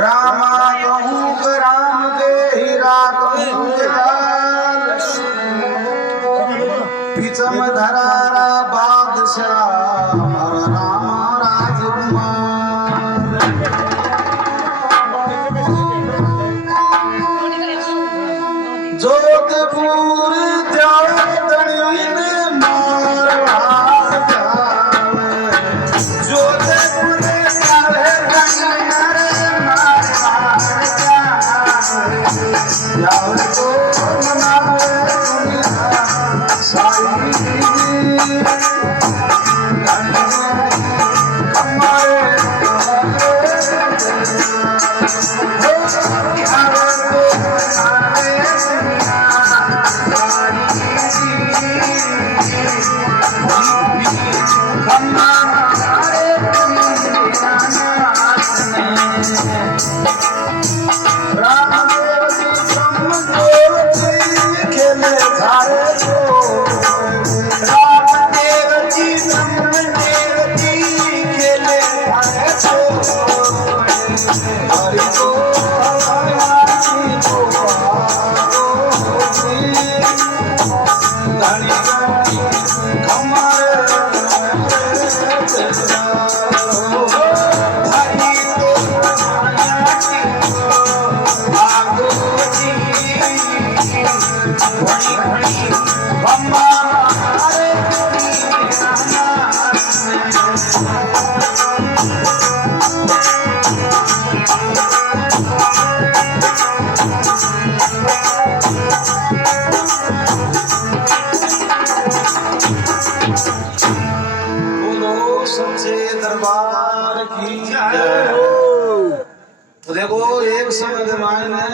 रामा कहूँ राम दे हीरा कहूँ पीछम धरारा बादशाह रामा राजकुमार जोधपुर जाओ तड़ीन मारवा जोधपुर सारे तड़ीन यार तो मनावे दुनिया सारी हमारे तो देखो एक समय के मायने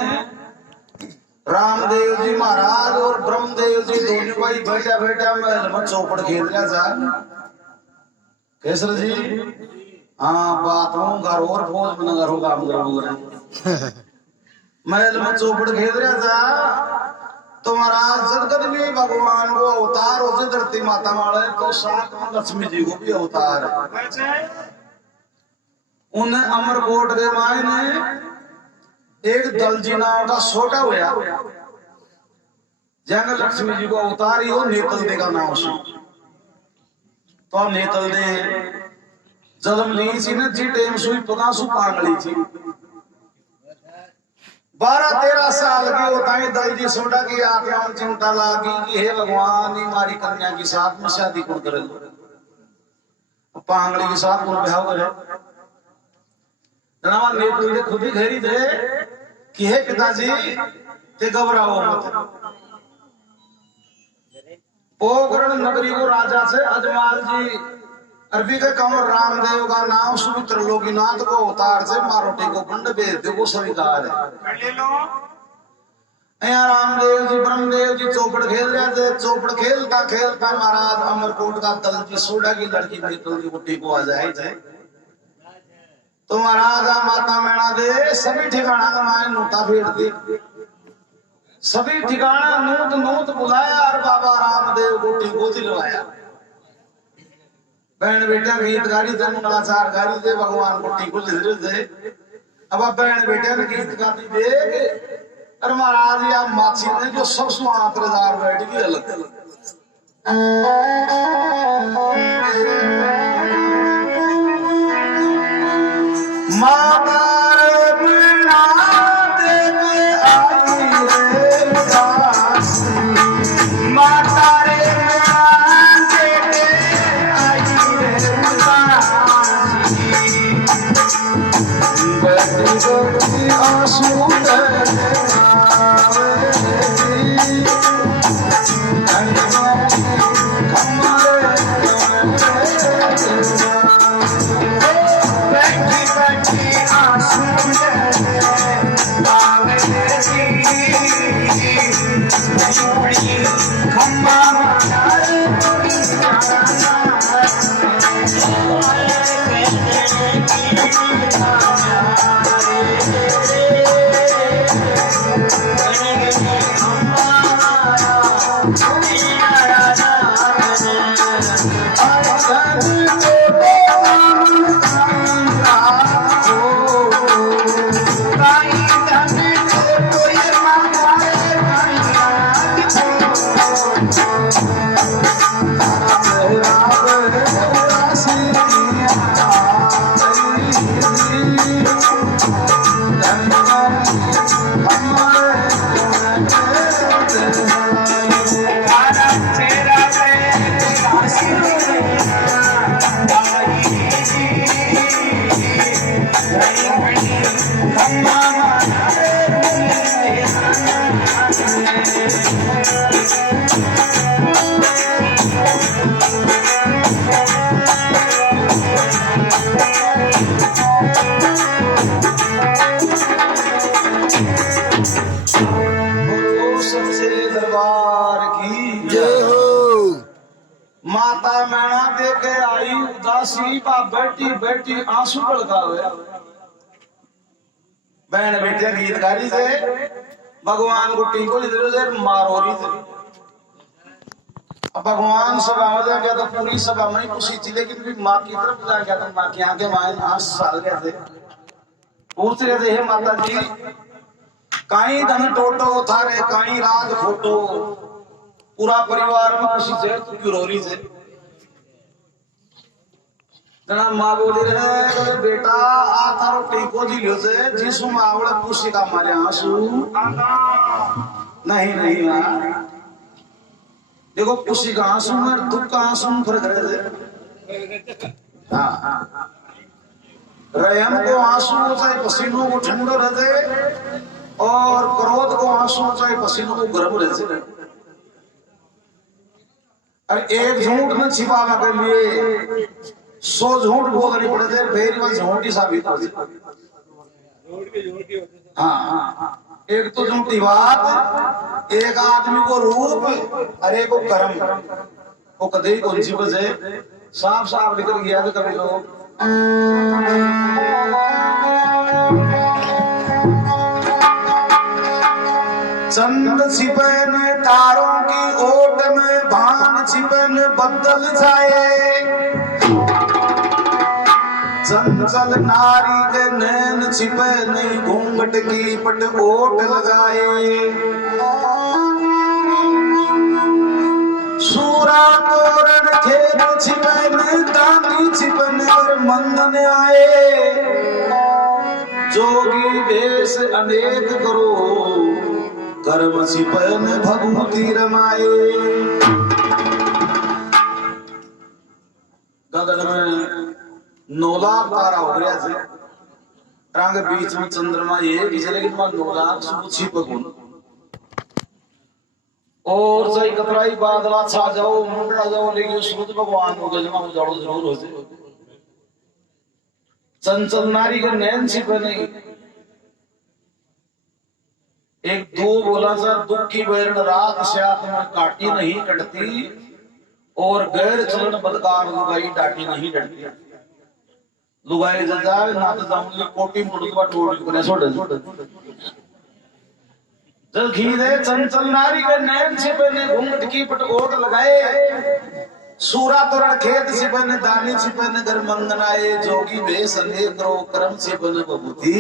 रामदेव जी महाराज और ब्रह्मदेव जी दोनों भाई बैठा बैठा महल में चौपड़ खेल रहा था केसर जी हाँ बात हूँ घर और फौज में घर हो काम करो महल में चौपड़ खेल रहा था तो महाराज जगत भी भगवान को अवतार हो धरती माता वाले तो साथ में लक्ष्मी जी को भी अवतार है उन्हें अमरकोट के मायने एक दलजी नाम का छोटा हुआ जैन लक्ष्मी जी को अवतारी हो नेतल दे का नाम से तो नेतल दे जन्म ली थी ना जी टेम सुई पगा सु पांगली थी 12-13 साल की होता है दलजी छोटा की आत्मा में चिंता लागी कि हे भगवान हमारी कन्या की साथ में शादी कौन करे पांगली के साथ कौन ब्याह करे नेतल ने खुद ही घेरी थे कि हे पिताजी ते घबराओ मत पोकरण नगरी को राजा से अजमाल जी अरबी के कमर रामदेव का नाम सुमित्र लोकीनाथ को अवतार से मारोटी को खंड भेज दो वो स्वीकार है रामदेव जी ब्रह्मदेव जी चौपड़ खेल रहे थे चौपड़ खेलता खेलता महाराज अमरकोट का दल की सोडा की लड़की नेतल की बुट्टी को आ जाए थे तो महाराज माता मैना दे सभी ठिकाना कमाए नोटा फेर दी सभी ठिकाना नूत नूत बुलाया और बाबा रामदेव गोटी को दिलवाया बहन बेटा गीत गाड़ी थे मंगलाचार गाड़ी दे भगवान गोटी को दिल दे अब बहन बेटा ने गीत गाती देख और महाराज या माछी ने जो सबसे आंकड़ेदार बैठ गई अलग माता माता मैना दे के आई उदासी बा बैठी बैठी आंसू बलकावे बहन बेटे गीत गारी से भगवान को टीको लिखो से मारोरी से अब भगवान सभा में जा गया तो पूरी सभा में खुशी थी लेकिन भी माँ की तरफ जा गया तो माँ की आंखें माए आंस साल गए थे पूछ रहे थे हे माता जी कहीं धन टोटो था रे कहीं राज खोटो पूरा परिवार में खुशी से तू क्यों रो रही से जना माँ बोली रहे बेटा आ थारो टीको जी लियो से जिसु मावड़े खुशी का मारे आंसू नहीं नहीं यार देखो खुशी का आंसू में दुख का आंसू में फर्क रहे हाँ रहम को आंसू चाहे पसीनों को ठंडो रहते और क्रोध को आंसू चाहे पसीनों को गर्म रहते अरे एक झूठ में छिपावा के लिए 100 झूठ बोलनी पड़े थे फिर वह झूठी साबित हो हाँ एक तो झूठी बात एक आदमी को रूप अरे को कर्म वो कदे कौन सी वजह साफ साफ निकल गया तो कभी लोग चंद छिपन तारों की ओट में भान छिपन बदल जाए चंचल नारी के नैन छिपे नहीं घूंघट की पट ओट लगाए सूरा तोरण खेत छिपन दानी छिपन और मंदन आए जोगी भेष अनेक करो कर्म छिपन भगवती रमाए गगन में 9 लाख तारा हो गया थे रंग बीच में चंद्रमा ये किसे लेकिन 9 लाख छिपक और सही कतराई बादला छा जाओ मुंडा जाओ लेकिन सूरज भगवान हो गजमा उजाड़ो जरूर हो जाए चंचल नारी के नैन छिपे नहीं एक दो बोला सर दुख की बैरण रात श्यात में काटी नहीं कटती और गैर चलन बदकार लुगाई डाटी नहीं डरती लुगाई जजावे ना तो जाऊंगी कोटी मुड़वा टोटी को छोड़ जल घीरे चंचल नारी के नैन छिपे ने घूंघट की पट ओट लगाए सूरा तोरण खेत छिपे ने दानी छिपे ने घर मंगनाए जोगी भेष अनेक करो कर्म छिपे ने बबूती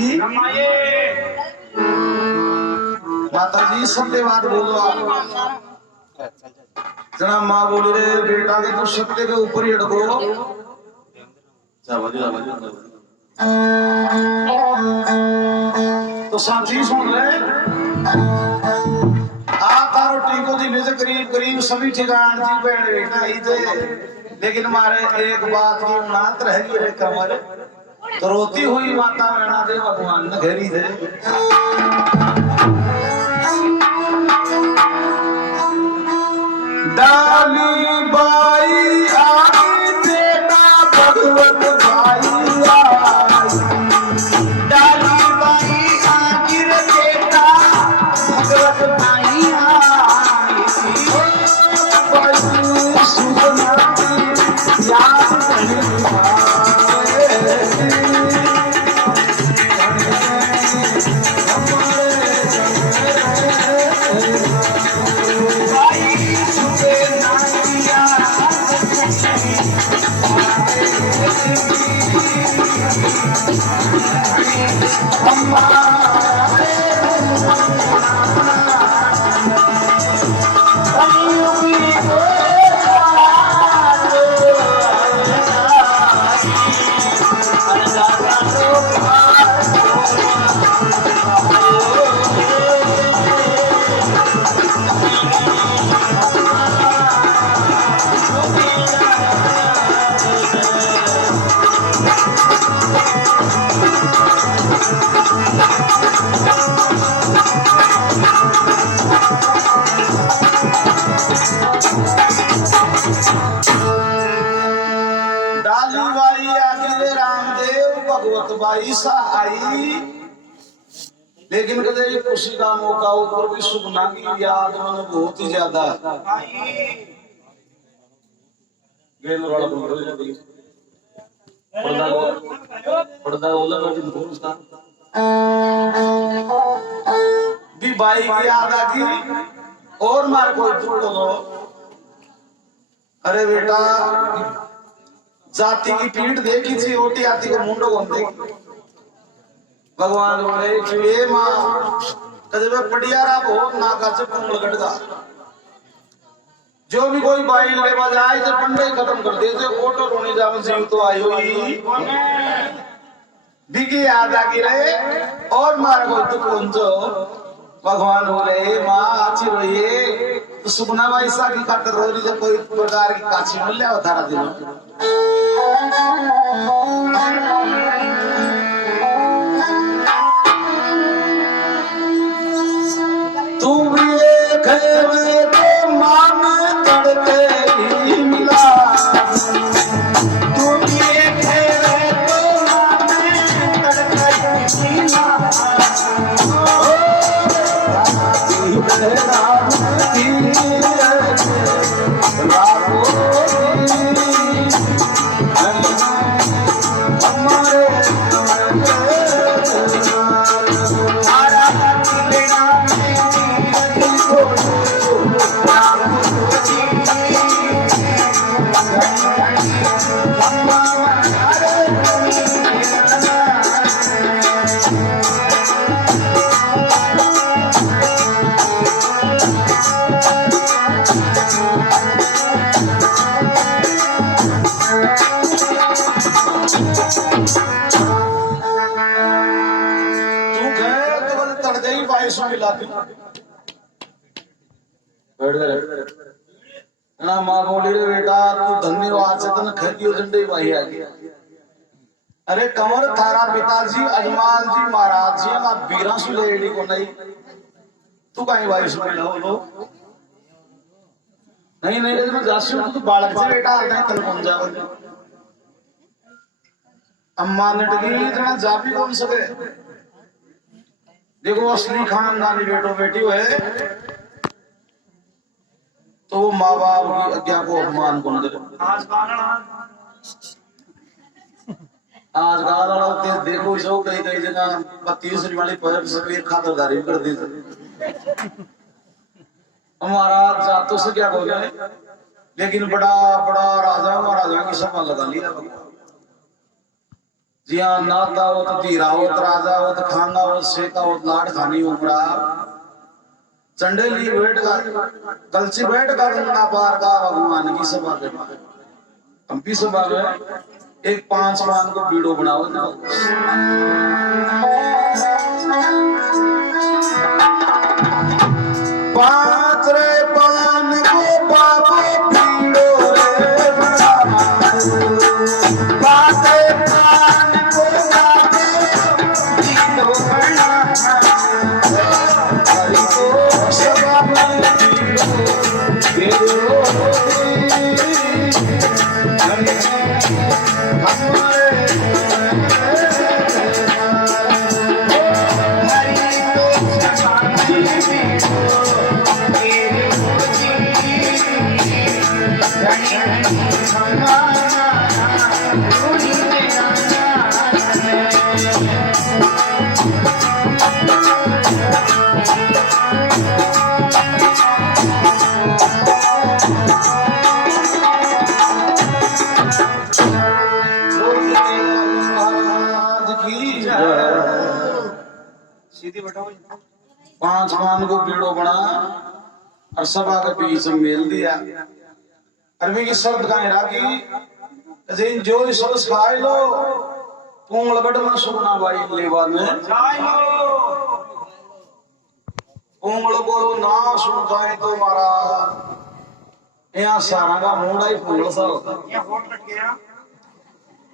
माता जी सत्य बात बोलो आप जना माँ बोली रे बेटा के तो सत्य के ऊपर ही अड़को तो साथी सुन ले आप रोटी को दिन से करीब करीब सभी ठिकान जी बैठ बेटा ही थे लेकिन हमारे एक बात की उन्नात रह गई रे कमर तो रोती हुई माता मैना दे भगवान ने घेरी थे डाली बाई आई बेटा भगवत भाई आई डाली बाई आई रे बेटा भगवत भाई आई सुना याद डाली बाई आखिर रामदेव भगवत बाई सा आई, लेकिन कदे खुशी का मौका ऊपर भी सुखना की याद मन बहुत ही ज्यादा भी बाई की याद आ गई और मार कोई बोलो। अरे बेटा जाति की पीठ देखी थी ओटी आती को मुंडो को देखी भगवान बोले कि ये माँ कदे में पड़ियारा बहुत नाका से पुंगल गटगा जो भी कोई बाई ले बजाए तो पंडे खत्म कर दे थे ओटो रोने जावन जीव तो आई हुई बिकी याद आ गई रहे और मार को तो कुंजो भगवान बोले माँ अच्छी रोइए तो सुगना बाई सा की खातर रो रही जब कोई प्रकार की काची मिल जाए थारा दिन तुम ये खेवे तो मान तड़के ही मिला तुम ये खेवे तो मान तड़के ही मिला ना माँ बोली रे बेटा तू धन्यवाद से तन खरियो झंडे भाई आ गया। अरे कंवर थारा पिताजी अजमान जी महाराज जी ना बीरा सु लेडी को नहीं तू कहीं भाई सुन लो लो नहीं नहीं मैं जासू तू बालक से बेटा आता है तन कौन जाओ अम्मा नटगी इतना जाबी कौन सके देखो असली खानदानी बेटो बेटी हुए तो वो माँ बाप की आज्ञा को अपमान कौन करे। आज गाल देखो जो कई कई जगह 32 वाली पैर से खातरदारी कर दी हमारा जातों से क्या बोले लेकिन बड़ा बड़ा राजा महाराजा की सभा लगा लिया। जी हाँ नाता हो तो धीरा हो तो राजा हो तो खाना हो सेका हो लाड खानी उमरा चंडेली बैठ का कलसी बैठ का गंगा पार का भगवान की सभा के कंपी सभा में एक 5 पान को बीड़ो बनाओ पांच रे पान को बाबू बीड़ो रे बना पांच रे पान को बाबू बीड़ो बना हरि को सभा में बीड़ो सीधी बैठा 5 पान को बीड़ो बना और सभा के बीच में मेल दिया। अरबी की शब्द का रागी जो सब खाए लो पुंगल बट में सुना भाई लेवा में पुंगल बोलो ना सुन जाए तो मारा यहाँ सारा का मुंडा ही पुंगल सा होता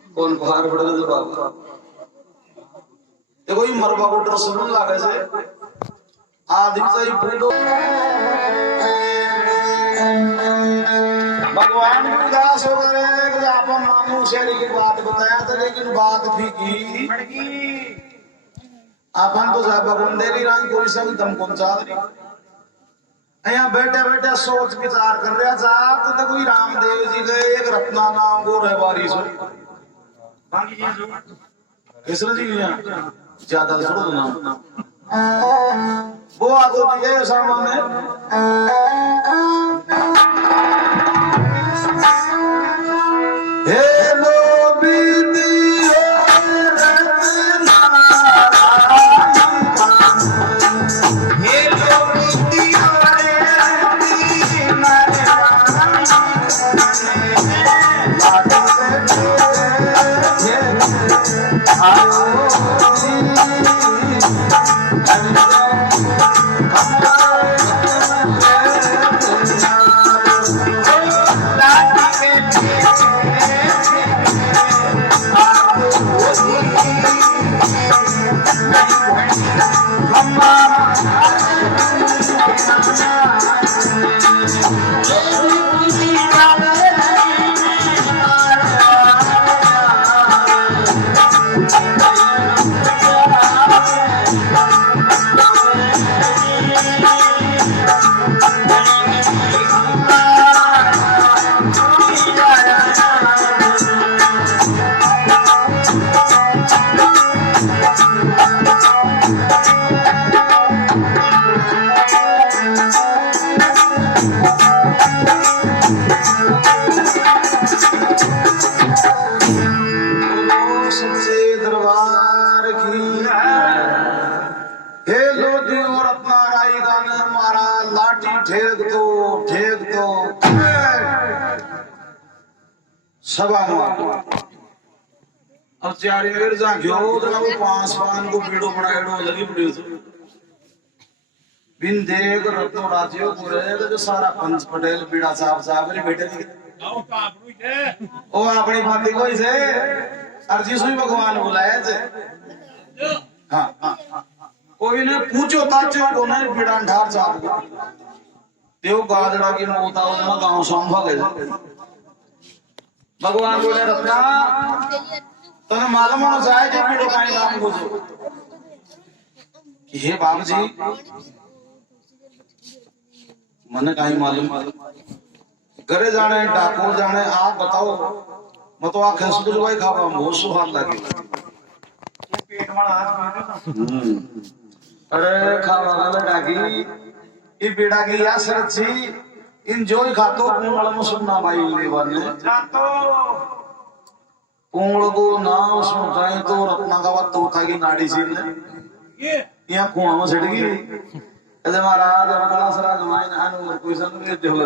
कौन बाहर पड़े तो बाबा देखो ये मरबा को डर सुन लागे से आदमी से बूढ़ो भगवान भी उदास हो गए कि आप मानो शेरी की बात बताया था, लेकिन बात भी की अपन तो साहब बंदेरी रंग कोई संग दम कौन चाह रही यहाँ बैठे बैठे सोच विचार कर रहा था तो कोई रामदेव जी गए एक रत्ना नाम को रहवारी सो किसने जी ज्यादा सुनो नाम वो आगो दिए सामने हेलो बीती सभा अब चारी वेर जा गयो तो वो पांच पान को बीड़ो बनाएड़ो लगी पड़ी बिन देख रत्नो राजियो पूरे जो सारा पंच पटेल बीड़ा साहब साहब रे बेटे ओ अपनी फाती कोई से अर्जी सुई भगवान बुलाया जे हां हां कोई ने पूछो ताचो को ने बीड़ा ढार साहब देव गादड़ा की मौत आओ ना गांव संभा गए भगवान बोले रत्ना तने मालूम होना चाहिए कि पीड़ो काई काम को कि हे बाबू जी मने काई मालूम घरे जाने डाकोर जाने आप बताओ मैं तो आ खसबू भाई खावा बहुत सुहान लगे पेट वाला हाथ अरे खावा वाला डाकी ये बेड़ा की या सरची इंजॉय खातो कुंगल में सुनना भाई देवाने जातो कुंगल को नाम सुनता है तो रत्ना का बात तोता की नाड़ी सी ने यहाँ कुआं में छिड़ गई ऐसे महाराज बड़ा सरा जमाइन आने कोई संग लेते हो